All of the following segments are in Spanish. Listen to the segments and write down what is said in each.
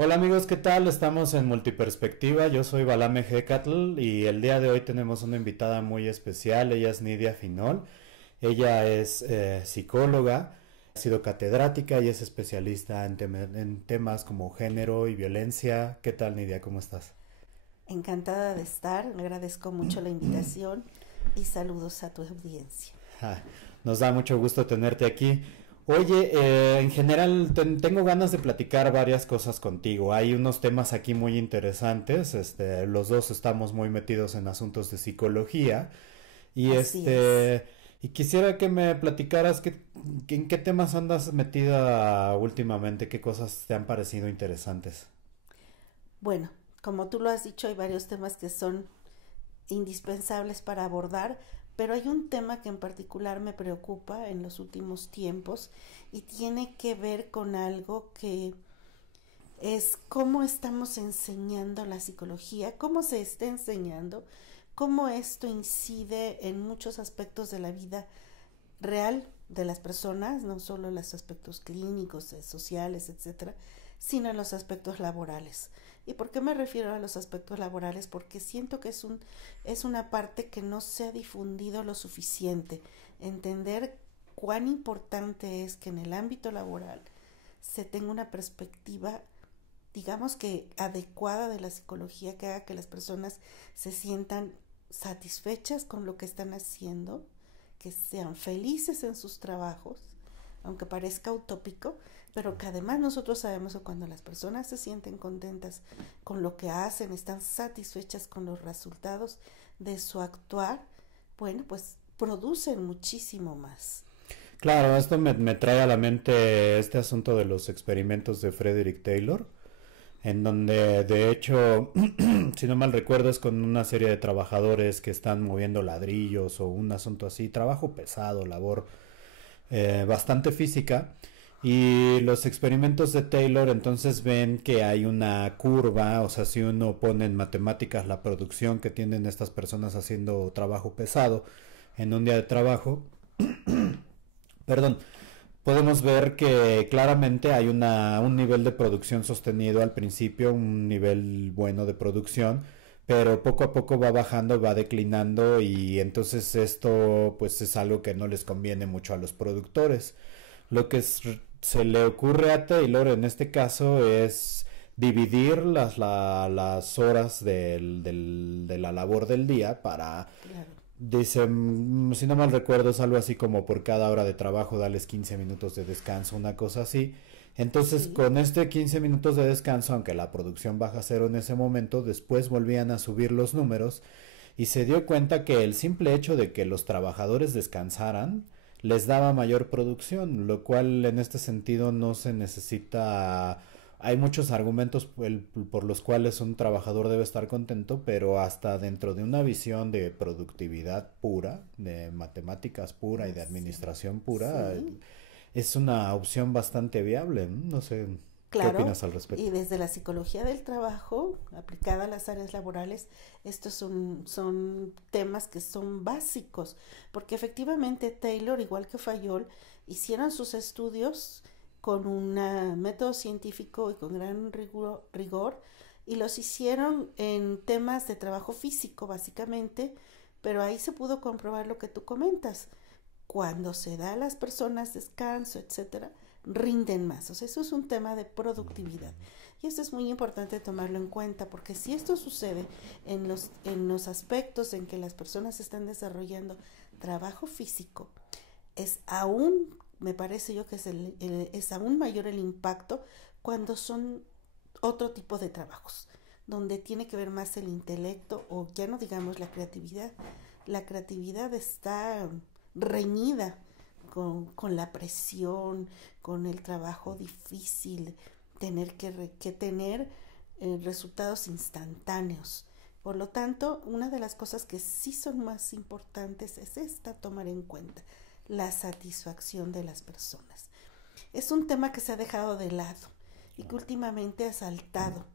Hola amigos, ¿qué tal? Estamos en Multiperspectiva, yo soy Balame Hecatl y el día de hoy tenemos una invitada muy especial, ella es Nidia Finol, ella es psicóloga, ha sido catedrática y es especialista en temas como género y violencia. ¿Qué tal Nidia? ¿Cómo estás? Encantada de estar, agradezco mucho la invitación y saludos a tu audiencia. Ja, nos da mucho gusto tenerte aquí. Oye, en general tengo ganas de platicar varias cosas contigo. Hay unos temas aquí muy interesantes. Los dos estamos muy metidos en asuntos de psicología y Así es. y quisiera que me platicaras en qué temas andas metida últimamente, qué cosas te han parecido interesantes. Bueno, como tú lo has dicho, hay varios temas que son indispensables para abordar, pero hay un tema que en particular me preocupa en los últimos tiempos y tiene que ver con algo que es cómo estamos enseñando la psicología, cómo se está enseñando, cómo esto incide en muchos aspectos de la vida real de las personas, no solo en los aspectos clínicos, sociales, etcétera, sino en los aspectos laborales. ¿Y por qué me refiero a los aspectos laborales? Porque siento que es una parte que no se ha difundido lo suficiente. Entender cuán importante es que en el ámbito laboral se tenga una perspectiva, digamos que adecuada de la psicología, que haga que las personas se sientan satisfechas con lo que están haciendo, que sean felices en sus trabajos, aunque parezca utópico, pero que además nosotros sabemos que cuando las personas se sienten contentas con lo que hacen, están satisfechas con los resultados de su actuar, bueno, pues producen muchísimo más. Claro, esto me trae a la mente este asunto de los experimentos de Frederick Taylor, en donde de hecho, si no mal recuerdo, es con una serie de trabajadores que están moviendo ladrillos o un asunto así, trabajo pesado, labor bastante física. Y los experimentos de Taylor entonces ven que hay una curva, o sea, si uno pone en matemáticas la producción que tienen estas personas haciendo trabajo pesado en un día de trabajo, perdón, podemos ver que claramente hay un nivel de producción sostenido al principio, un nivel bueno de producción, pero poco a poco va bajando, va declinando y entonces esto pues es algo que no les conviene mucho a los productores. Lo que se le ocurre a Taylor en este caso es dividir las horas de la labor del día para. Claro. Dice, si no mal recuerdo, es algo así como por cada hora de trabajo darles 15 minutos de descanso, una cosa así. Entonces, Sí, con este 15 minutos de descanso, aunque la producción baja a cero en ese momento, después volvían a subir los números y se dio cuenta que el simple hecho de que los trabajadores descansaran les daba mayor producción, lo cual en este sentido no se necesita. Hay muchos argumentos por los cuales un trabajador debe estar contento, pero hasta dentro de una visión de productividad pura, de matemáticas pura y de así. administración pura, Sí, es una opción bastante viable. No sé, ¿qué claro, opinas al y respecto? desde la psicología del trabajo, aplicada a las áreas laborales, estos son temas que son básicos, porque efectivamente Taylor, igual que Fayol, hicieron sus estudios con un método científico y con gran rigor, y los hicieron en temas de trabajo físico, básicamente, pero ahí se pudo comprobar lo que tú comentas. Cuando se da a las personas descanso, etcétera, rinden más. O sea, eso es un tema de productividad. Y esto es muy importante tomarlo en cuenta, porque si esto sucede en los aspectos en que las personas están desarrollando trabajo físico, es aún, me parece yo que es aún mayor el impacto cuando son otro tipo de trabajos, donde tiene que ver más el intelecto o ya no digamos la creatividad. La creatividad está reñida con la presión, con el trabajo difícil, tener que tener resultados instantáneos. Por lo tanto, una de las cosas que sí son más importantes es esta, tomar en cuenta la satisfacción de las personas. Es un tema que se ha dejado de lado y que últimamente ha saltado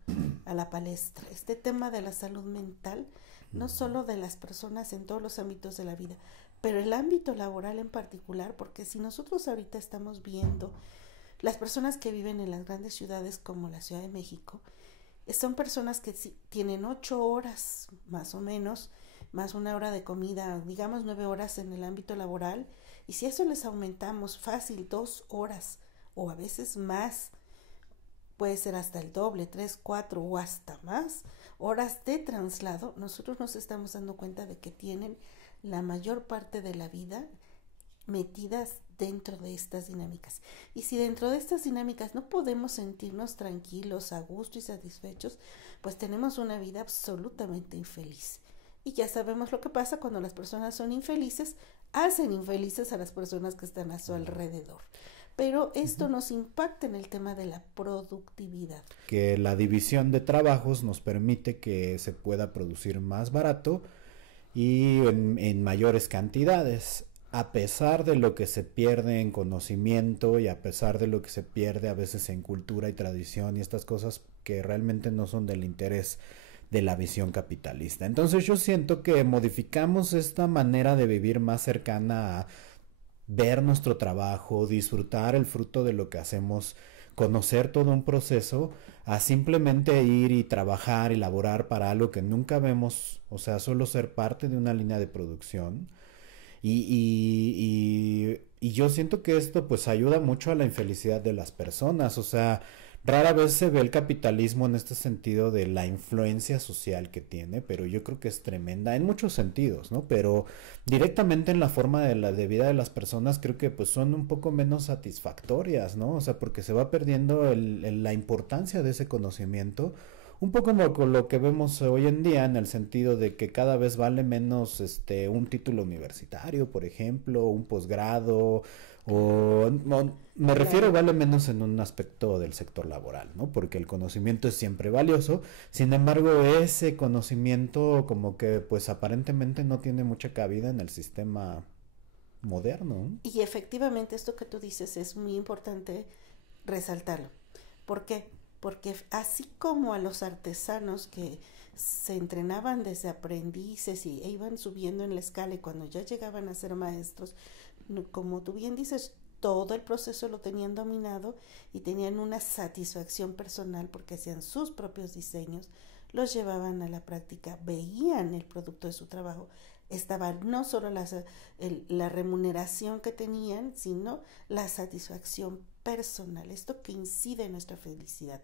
a la palestra. Este tema de la salud mental, no solo de las personas en todos los ámbitos de la vida, pero el ámbito laboral en particular, porque si nosotros ahorita estamos viendo Las personas que viven en las grandes ciudades como la Ciudad de México son personas que tienen 8 horas más o menos, más una hora de comida, digamos 9 horas en el ámbito laboral, y si eso les aumentamos fácil 2 horas o a veces más, puede ser hasta el doble, 3, 4 o hasta más horas de traslado, nosotros nos estamos dando cuenta de que tienen la mayor parte de la vida metidas dentro de estas dinámicas. Y si dentro de estas dinámicas no podemos sentirnos tranquilos, a gusto y satisfechos, pues tenemos una vida absolutamente infeliz. Y ya sabemos lo que pasa cuando las personas son infelices, hacen infelices a las personas que están a su alrededor. Pero esto nos impacta en el tema de la productividad. Que la división de trabajos nos permite que se pueda producir más barato y en mayores cantidades, a pesar de lo que se pierde en conocimiento y a pesar de lo que se pierde a veces en cultura y tradición y estas cosas que realmente no son del interés de la visión capitalista. Entonces yo siento que modificamos esta manera de vivir más cercana a ver nuestro trabajo, disfrutar el fruto de lo que hacemos, conocer todo un proceso, a simplemente ir y trabajar y laborar para algo que nunca vemos, o sea, solo ser parte de una línea de producción. Y yo siento que esto pues ayuda mucho a la infelicidad de las personas, o sea, rara vez se ve el capitalismo en este sentido de la influencia social que tiene, pero yo creo que es tremenda en muchos sentidos, ¿no? Pero directamente en la forma de vida de las personas creo que pues son un poco menos satisfactorias, ¿no? O sea, porque se va perdiendo la importancia de ese conocimiento, un poco como con lo que vemos hoy en día en el sentido de que cada vez vale menos un título universitario, por ejemplo, un posgrado, me refiero vale menos en un aspecto del sector laboral, ¿no? Porque el conocimiento es siempre valioso, sin embargo ese conocimiento como que pues aparentemente no tiene mucha cabida en el sistema moderno. Y efectivamente esto que tú dices es muy importante resaltarlo. ¿Por qué? Porque así como a los artesanos que se entrenaban desde aprendices y iban subiendo en la escala y cuando ya llegaban a ser maestros, como tú bien dices, todo el proceso lo tenían dominado y tenían una satisfacción personal porque hacían sus propios diseños, los llevaban a la práctica, veían el producto de su trabajo, estaba no solo la remuneración que tenían, sino la satisfacción personal, esto que incide en nuestra felicidad.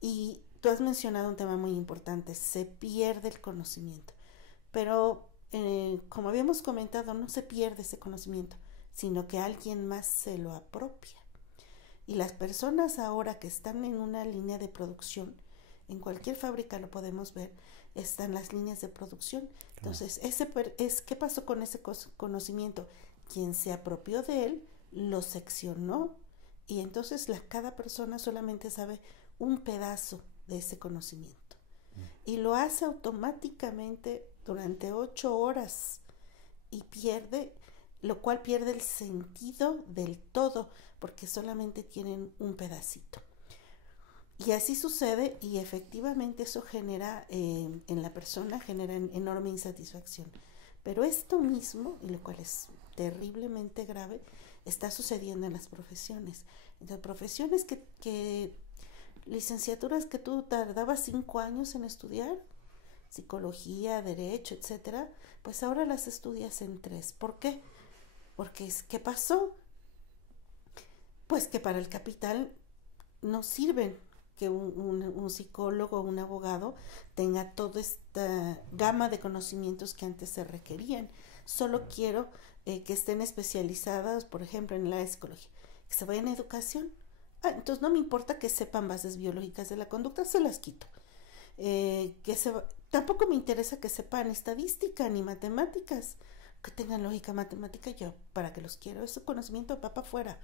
Y tú has mencionado un tema muy importante, se pierde el conocimiento, pero como habíamos comentado, no se pierde ese conocimiento, sino que alguien más se lo apropia. Y las personas ahora que están en una línea de producción, en cualquier fábrica lo podemos ver, están las líneas de producción. Entonces, ¿qué pasó con ese conocimiento? Quien se apropió de él, lo seccionó y entonces cada persona solamente sabe un pedazo de ese conocimiento. Y lo hace automáticamente durante 8 horas y lo cual pierde el sentido del todo porque solamente tienen un pedacito. Y así sucede y efectivamente eso genera en la persona, genera enorme insatisfacción. Pero esto mismo, y lo cual es terriblemente grave, está sucediendo en las profesiones. Entonces, profesiones que licenciaturas que tú tardabas 5 años en estudiar, psicología, derecho, etcétera, pues ahora las estudias en 3. ¿Por qué? Porque ¿qué pasó? Pues que para el capital no sirven que un psicólogo o un abogado tenga toda esta gama de conocimientos que antes se requerían. Solo quiero que estén especializadas, por ejemplo, en la psicología, que se vayan a educación. Entonces no me importa que sepan bases biológicas de la conducta, se las quito. Tampoco me interesa que sepan estadística ni matemáticas, que tengan lógica matemática, yo para que los quiero, ese conocimiento va para afuera.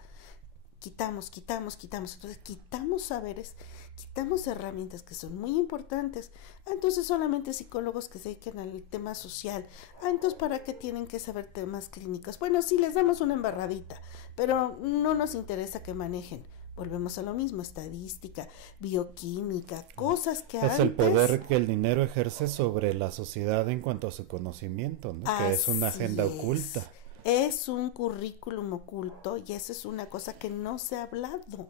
Quitamos, entonces quitamos saberes, quitamos herramientas que son muy importantes. Entonces solamente psicólogos que se dediquen al tema social. Entonces ¿para qué tienen que saber temas clínicos? Bueno, sí, les damos una embarradita, pero no nos interesa que manejen. Volvemos a lo mismo, estadística, bioquímica, cosas que es el poder que el dinero ejerce sobre la sociedad en cuanto a su conocimiento, ¿no? Que es una agenda oculta. es un currículum oculto y eso es una cosa que no se ha hablado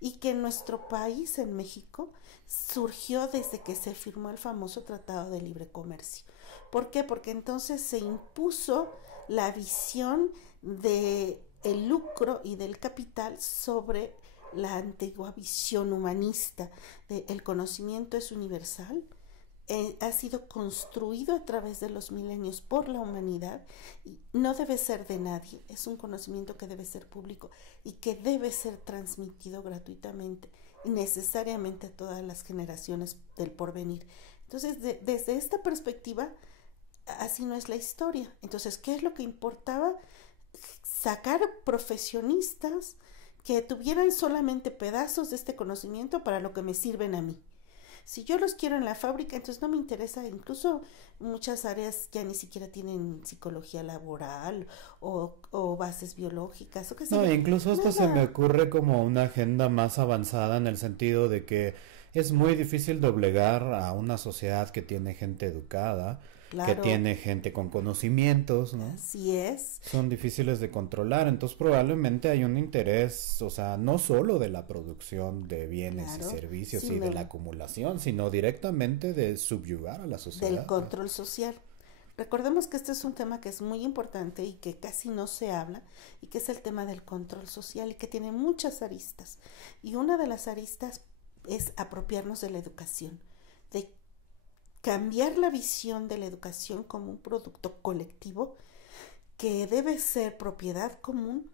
y que en nuestro país, en México, surgió desde que se firmó el famoso Tratado de Libre Comercio. ¿Por qué? Porque entonces se impuso la visión de el lucro y del capital sobre la antigua visión humanista de el conocimiento es universal, ha sido construido a través de los milenios por la humanidad y no debe ser de nadie, es un conocimiento que debe ser público y que debe ser transmitido gratuitamente y necesariamente a todas las generaciones del porvenir. Entonces, desde esta perspectiva, así no es la historia. Entonces, ¿qué es lo que importaba? Sacar profesionistas que tuvieran solamente pedazos de este conocimiento para lo que me sirven a mí. Si yo los quiero en la fábrica, entonces no me interesa, incluso muchas áreas ya ni siquiera tienen psicología laboral o bases biológicas o qué sé No, yo. incluso esto se me Nada, ocurre como una agenda más avanzada en el sentido de que es muy difícil doblegar a una sociedad que tiene gente educada, que claro, tiene gente con conocimientos, ¿no? así es, Son difíciles de controlar, entonces probablemente hay un interés, o sea, no solo de la producción de bienes y claro, servicios y de la sino acumulación, sino directamente de subyugar a la del sociedad. control social. Recordemos que este es un tema que es muy importante y que casi no se habla, y que es el tema del control social y que tiene muchas aristas. Y una de las aristas es apropiarnos de la educación, de cambiar la visión de la educación como un producto colectivo que debe ser propiedad común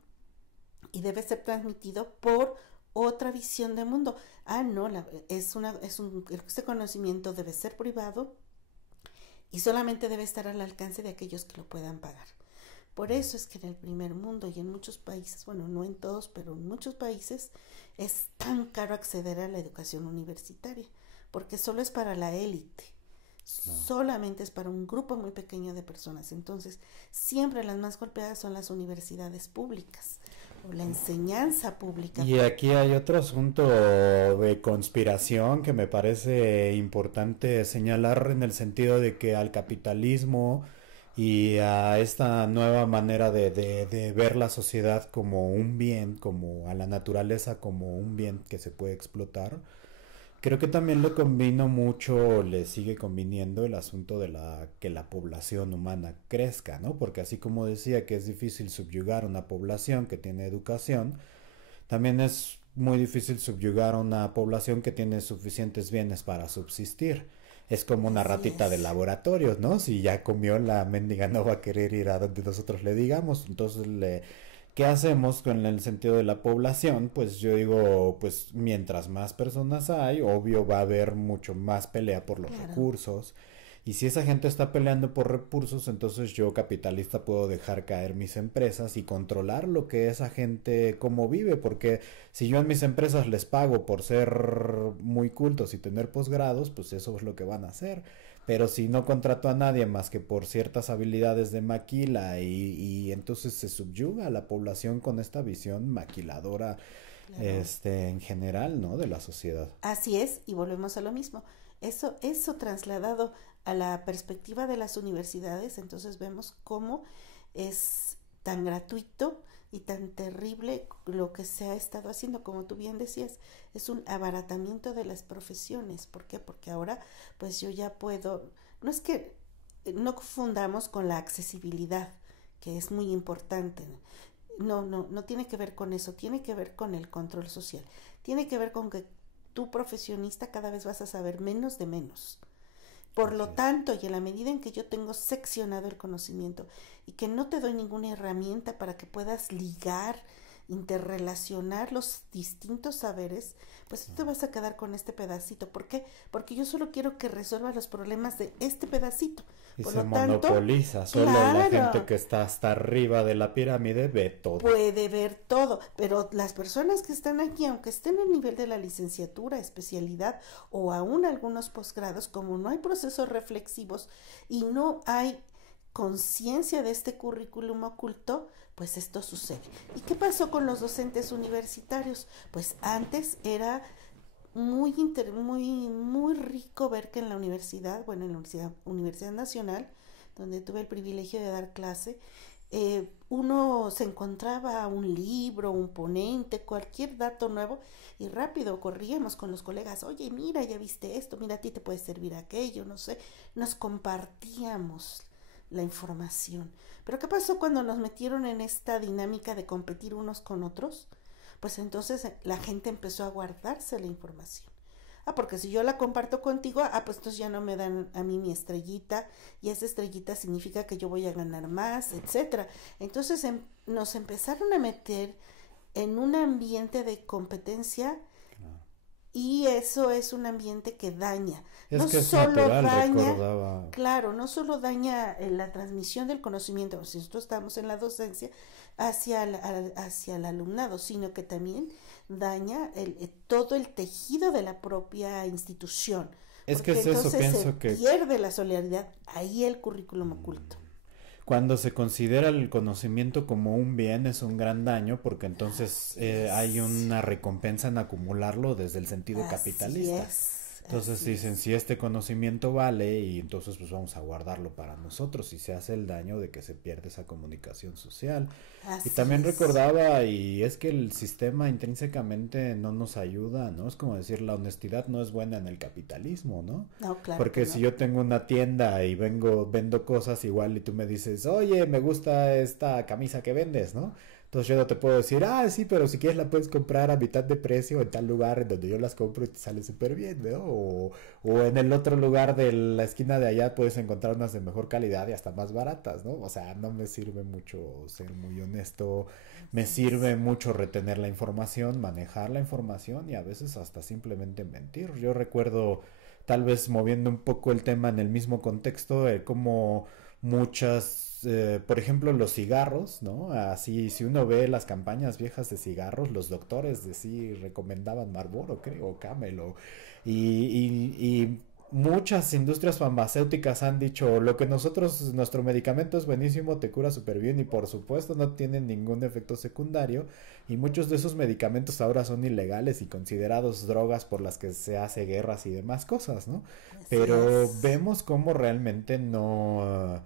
y debe ser transmitido por otra visión de mundo. Ah, no, este conocimiento debe ser privado y solamente debe estar al alcance de aquellos que lo puedan pagar. Por eso es que en el primer mundo y en muchos países, bueno, no en todos, pero en muchos países es tan caro acceder a la educación universitaria, porque solo es para la élite, No. solamente es para un grupo muy pequeño de personas. Entonces, siempre las más golpeadas son las universidades públicas o la enseñanza pública. Y aquí hay otro asunto de conspiración que me parece importante señalar en el sentido de que al capitalismo y a esta nueva manera de ver la sociedad como un bien, como a la naturaleza como un bien que se puede explotar, creo que también le convino mucho, le sigue conviniendo el asunto de que la población humana crezca, ¿no? Porque así como decía que es difícil subyugar una población que tiene educación, también es muy difícil subyugar a una población que tiene suficientes bienes para subsistir. Es como una Así ratita de es. laboratorios, ¿no? Si ya comió, la mendiga no va a querer ir a donde nosotros le digamos. Entonces, ¿qué hacemos con el sentido de la población? Pues yo digo, pues mientras más personas hay, obvio va a haber mucho más pelea por los Claro, recursos. Y si esa gente está peleando por recursos, entonces yo, capitalista, puedo dejar caer mis empresas y controlar lo que esa gente, cómo vive, porque si yo en mis empresas les pago por ser muy cultos y tener posgrados, pues eso es lo que van a hacer. Pero si no contrato a nadie más que por ciertas habilidades de maquila y entonces se subyuga a la población con esta visión maquiladora, claro. en general, ¿no? De la sociedad. Así es, y volvemos a lo mismo. Eso trasladado a la perspectiva de las universidades, entonces vemos cómo es tan gratuito y tan terrible lo que se ha estado haciendo, como tú bien decías, es un abaratamiento de las profesiones. ¿Por qué? Porque ahora pues yo ya puedo, no es que no confundamos con la accesibilidad, que es muy importante. No tiene que ver con eso, tiene que ver con el control social, tiene que ver con que tú profesionista cada vez vas a saber menos de menos. Por Así lo es. tanto, y en la medida en que yo tengo seccionado el conocimiento y que no te doy ninguna herramienta para que puedas ligar, interrelacionar los distintos saberes, pues tú te vas a quedar con este pedacito. ¿Por qué? Porque yo solo quiero que resuelva los problemas de este pedacito. Y Por se lo tanto, monopoliza, solo la gente claro, que está hasta arriba de la pirámide ve todo. puede ver todo, pero las personas que están aquí, aunque estén en el nivel de la licenciatura, especialidad o aún algunos posgrados, como no hay procesos reflexivos y no hay conciencia de este currículum oculto, pues esto sucede. ¿Y qué pasó con los docentes universitarios? Pues antes era muy rico ver que en la universidad, bueno, en la Universidad Nacional, donde tuve el privilegio de dar clase, uno se encontraba un libro, un ponente, cualquier dato nuevo y rápido corríamos con los colegas, oye, mira, ya viste esto, mira, a ti te puede servir aquello, no sé, nos compartíamos la información. Pero ¿qué pasó cuando nos metieron en esta dinámica de competir unos con otros? Pues entonces la gente empezó a guardarse la información. Ah, porque si yo la comparto contigo, pues entonces ya no me dan a mí mi estrellita y esa estrellita significa que yo voy a ganar más, etcétera. Entonces nos empezaron a meter en un ambiente de competencia y eso es un ambiente que daña. Es No que es solo natural, daña, recordaba. claro, no solo daña la transmisión del conocimiento, si nosotros estamos en la docencia, hacia el alumnado, sino que también daña todo el tejido de la propia institución, Es que porque es eso, entonces se pienso que pierde la solidaridad, ahí el currículum oculto. cuando se considera el conocimiento como un bien es un gran daño porque entonces hay Yes. una recompensa en acumularlo desde el sentido Así capitalista. es, Entonces así dicen, es, si este conocimiento vale y entonces pues vamos a guardarlo para nosotros y se hace el daño de que se pierde esa comunicación social. Y así también es. recordaba, y es que el sistema intrínsecamente no nos ayuda, ¿no? Es como decir, la honestidad no es buena en el capitalismo, ¿no? No, claro que Porque si no. yo tengo una tienda y vendo cosas igual y tú me dices, oye, me gusta esta camisa que vendes, ¿no? Entonces yo no te puedo decir, sí, pero si quieres la puedes comprar a mitad de precio en tal lugar en donde yo las compro y te sale súper bien, ¿no? O en el otro lugar de la esquina de allá puedes encontrar unas de mejor calidad y hasta más baratas, ¿no? O sea, no me sirve mucho ser muy honesto, me Así es. sirve mucho retener la información, manejar la información y a veces hasta simplemente mentir. Yo recuerdo, tal vez moviendo un poco el tema en el mismo contexto, como por ejemplo, los cigarros, ¿no? Así, si uno ve las campañas viejas de cigarros, los doctores de sí recomendaban Marlboro, creo, o Camel, y muchas industrias farmacéuticas han dicho, lo que nuestro medicamento es buenísimo, te cura súper bien y por supuesto no tiene ningún efecto secundario y muchos de esos medicamentos ahora son ilegales y considerados drogas por las que se hace guerras y demás cosas, ¿no? Así Pero es. vemos cómo realmente no.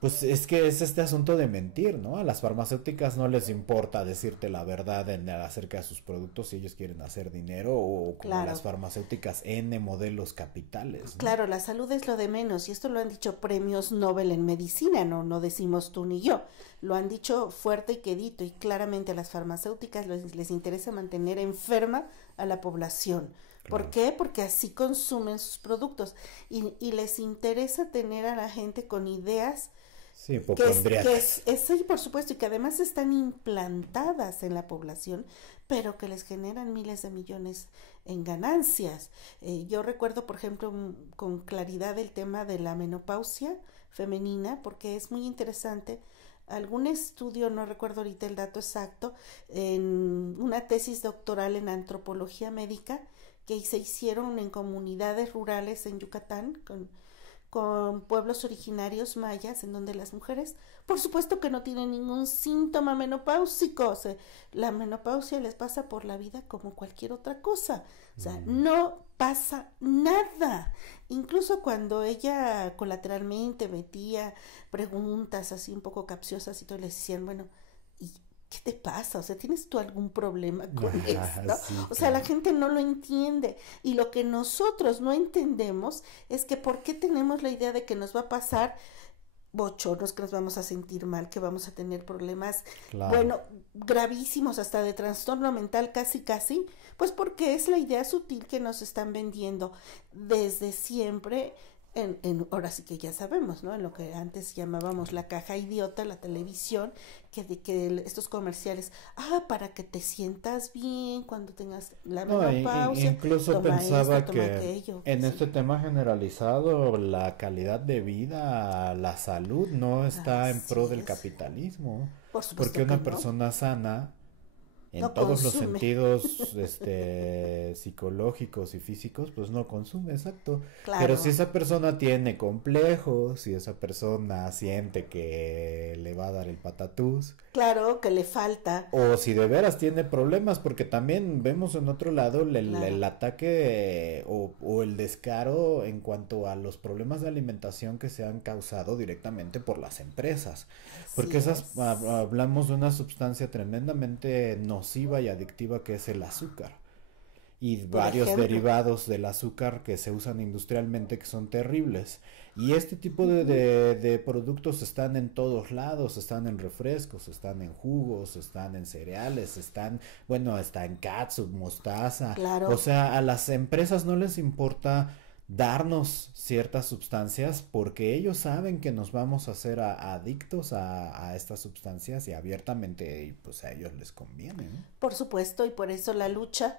Pues es que es este asunto de mentir, ¿no? A las farmacéuticas no les importa decirte la verdad acerca de sus productos si ellos quieren hacer dinero o como las Claro, farmacéuticas N modelos capitales, ¿no? claro, la salud es lo de menos y esto lo han dicho premios Nobel en medicina, no decimos tú ni yo, lo han dicho fuerte y quedito y claramente a las farmacéuticas les interesa mantener enferma a la población. ¿Por Claro. qué? Porque así consumen sus productos y les interesa tener a la gente con ideas Sí, que hipocondriacas. sí, por supuesto, y que además están implantadas en la población, pero que les generan miles de millones en ganancias. Yo recuerdo, por ejemplo, con claridad el tema de la menopausia femenina, porque es muy interesante. Algún estudio, no recuerdo ahorita el dato exacto, en una tesis doctoral en antropología médica que se hicieron en comunidades rurales en Yucatán, con pueblos originarios mayas en donde las mujeres, por supuesto que no tienen ningún síntoma menopáusico, o sea, la menopausia les pasa por la vida como cualquier otra cosa, o sea, Mm. no pasa nada. Incluso cuando ella colateralmente metía preguntas así un poco capciosas y todo, les decían, bueno, ¿y qué te pasa? O sea, ¿tienes tú algún problema con esto? Sí, O sea, la claro. gente no lo entiende. Y lo que nosotros no entendemos es que por qué tenemos la idea de que nos va a pasar bochornos, que nos vamos a sentir mal, que vamos a tener problemas, Claro. bueno, gravísimos, hasta de trastorno mental, casi, casi, pues porque es la idea sutil que nos están vendiendo desde siempre. Ahora sí que ya sabemos, ¿no? En lo que antes llamábamos la caja idiota, la televisión, que estos comerciales, para que te sientas bien cuando tengas la No, menopausia, incluso toma esto, pensaba toma que aquello, en sí, este tema generalizado la calidad de vida, la salud no está en pro así del es. capitalismo, Por porque supuesto que una no, persona sana en no todos los consume. sentidos, psicológicos y físicos, pues no consume, exacto. Pero si Claro, esa persona tiene complejos, si esa persona siente que le va a dar el patatús, claro que le falta, o si de veras tiene problemas, porque también vemos en otro lado el claro, ataque o el descaro en cuanto a los problemas de alimentación que se han causado directamente por las empresas. Porque Así es. hablamos de una sustancia tremendamente nociva y adictiva que es el azúcar y Por varios ejemplo. derivados del azúcar que se usan industrialmente que son terribles. Y este tipo Ujú. de productos están en todos lados, están en refrescos, están en jugos, están en cereales, están, bueno, está en catsup, mostaza. O Claro. sea, a las empresas no les importa darnos ciertas sustancias porque ellos saben que nos vamos a hacer adictos a estas sustancias y abiertamente y pues a ellos les conviene, ¿no? Por supuesto, y por eso la lucha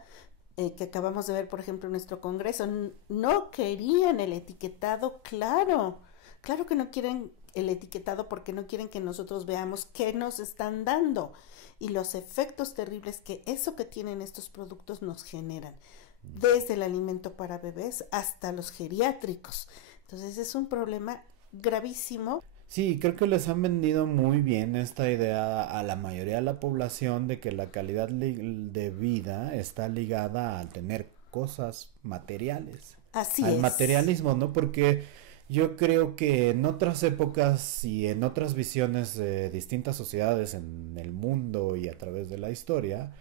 que acabamos de ver, por ejemplo, en nuestro Congreso, no querían el etiquetado, claro, claro que no quieren el etiquetado porque no quieren que nosotros veamos qué nos están dando y los efectos terribles que eso que tienen estos productos nos generan, desde el alimento para bebés hasta los geriátricos. Entonces es un problema gravísimo. Sí, creo que les han vendido muy bien esta idea a la mayoría de la población de que la calidad de vida está ligada al tener cosas materiales, Así al es. materialismo, ¿no? Porque yo creo que en otras épocas y en otras visiones de distintas sociedades en el mundo y a través de la historia,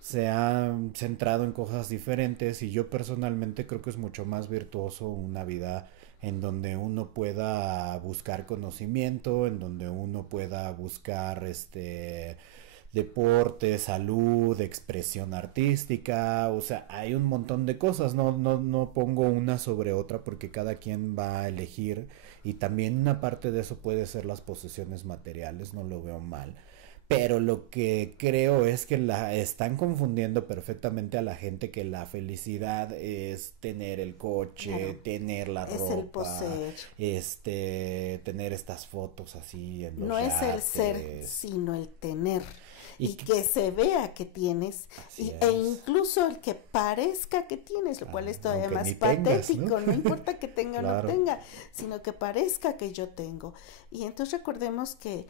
se han centrado en cosas diferentes y yo personalmente creo que es mucho más virtuoso una vida en donde uno pueda buscar conocimiento, en donde uno pueda buscar deporte, salud, expresión artística, o sea, hay un montón de cosas, no pongo una sobre otra porque cada quien va a elegir y también una parte de eso puede ser las posesiones materiales, no lo veo mal. Pero lo que creo es que la están confundiendo perfectamente a la gente que la felicidad es tener el coche, Claro, tener la es el ropa, poseer. tener estas fotos así en No los es el ser, yates. sino el tener. Y Y que se vea que tienes, así e es. incluso el que parezca que tienes, lo cual es todavía Aunque más ni tengas, ¿no? patético, no importa que tenga o no Claro. tenga, sino que parezca que yo tengo. Y entonces recordemos que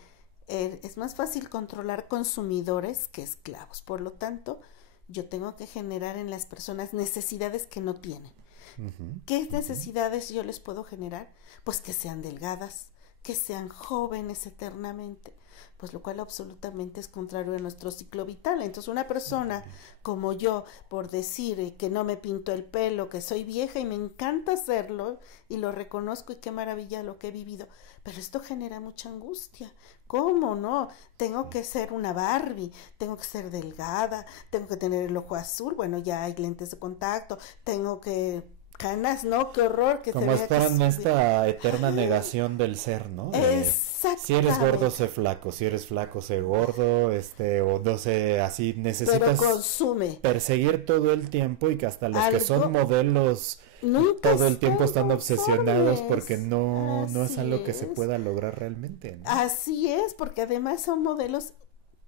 es más fácil controlar consumidores que esclavos. Por lo tanto, yo tengo que generar en las personas necesidades que no tienen. Ujú, ¿Qué ujú. necesidades yo les puedo generar? Pues que sean delgadas, que sean jóvenes eternamente, pues lo cual absolutamente es contrario a nuestro ciclo vital. Entonces una persona como yo, por decir que no me pinto el pelo, que soy vieja y me encanta hacerlo y lo reconozco y qué maravilla lo que he vivido, pero esto genera mucha angustia. ¿Cómo no? Tengo que ser una Barbie, tengo que ser delgada, tengo que tener el ojo azul, bueno, ya hay lentes de contacto, tengo que canas, no, qué horror que se Como vea que esperan sube. esta eterna negación del ser, ¿no? De si eres gordo, Exactamente, sé flaco, si eres flaco, sé gordo, o no sé, así pero necesitas consume perseguir todo el tiempo y que hasta los que son algo, modelos nunca todo el tiempo están están obsesionados porque conformes. no es Así algo que se es, pueda lograr realmente, ¿no? así es, porque además son modelos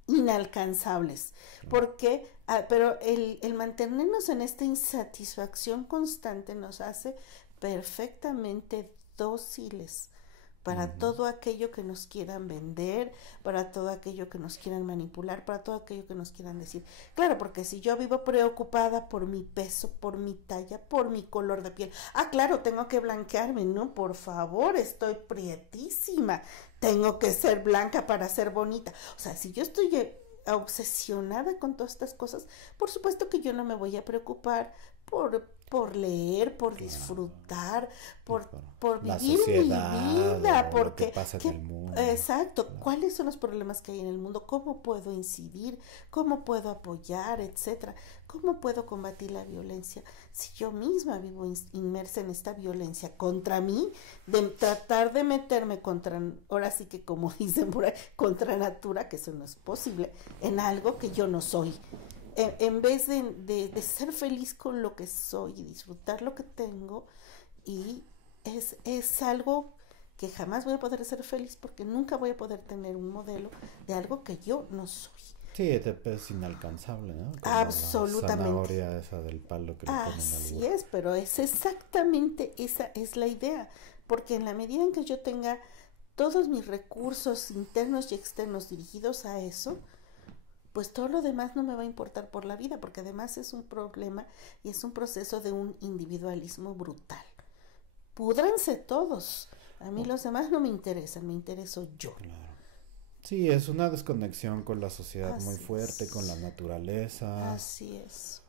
inalcanzables, porque, pero el mantenernos en esta insatisfacción constante nos hace perfectamente dóciles para Ujú. todo aquello que nos quieran vender, para todo aquello que nos quieran manipular, para todo aquello que nos quieran decir. Claro, porque si yo vivo preocupada por mi peso, por mi talla, por mi color de piel, claro, tengo que blanquearme, no, por favor, estoy prietísima, tengo que ser blanca para ser bonita. O sea, si yo estoy obsesionada con todas estas cosas, por supuesto que yo no me voy a preocupar por leer, por Claro. disfrutar, Y por, por por la vivir mi sociedad vida, o lo que porque, pasa en ¿qué? el mundo. Exacto, Claro. ¿cuáles son los problemas que hay en el mundo? ¿Cómo puedo incidir? ¿Cómo puedo apoyar? Etcétera. ¿Cómo puedo combatir la violencia si yo misma vivo inmersa en esta violencia contra mí? De tratar de meterme contra, ahora sí que como dicen por ahí, contra natura, que eso no es posible, en algo que yo no soy. En vez de ser feliz con lo que soy y disfrutar lo que tengo, y es algo que jamás voy a poder ser feliz porque nunca voy a poder tener un modelo de algo que yo no soy. Sí, es inalcanzable, ¿no? Como la Absolutamente. zanahoria esa del palo que le ponen al Así burro. es, pero es exactamente esa es la idea, porque en la medida en que yo tenga todos mis recursos internos y externos dirigidos a eso, pues todo lo demás no me va a importar por la vida, porque además es un problema y es un proceso de un individualismo brutal. Púdranse todos. A mí los demás no me interesan, me intereso yo. Claro. Sí, es una desconexión con la sociedad muy Así fuerte, con la es. naturaleza. Así es.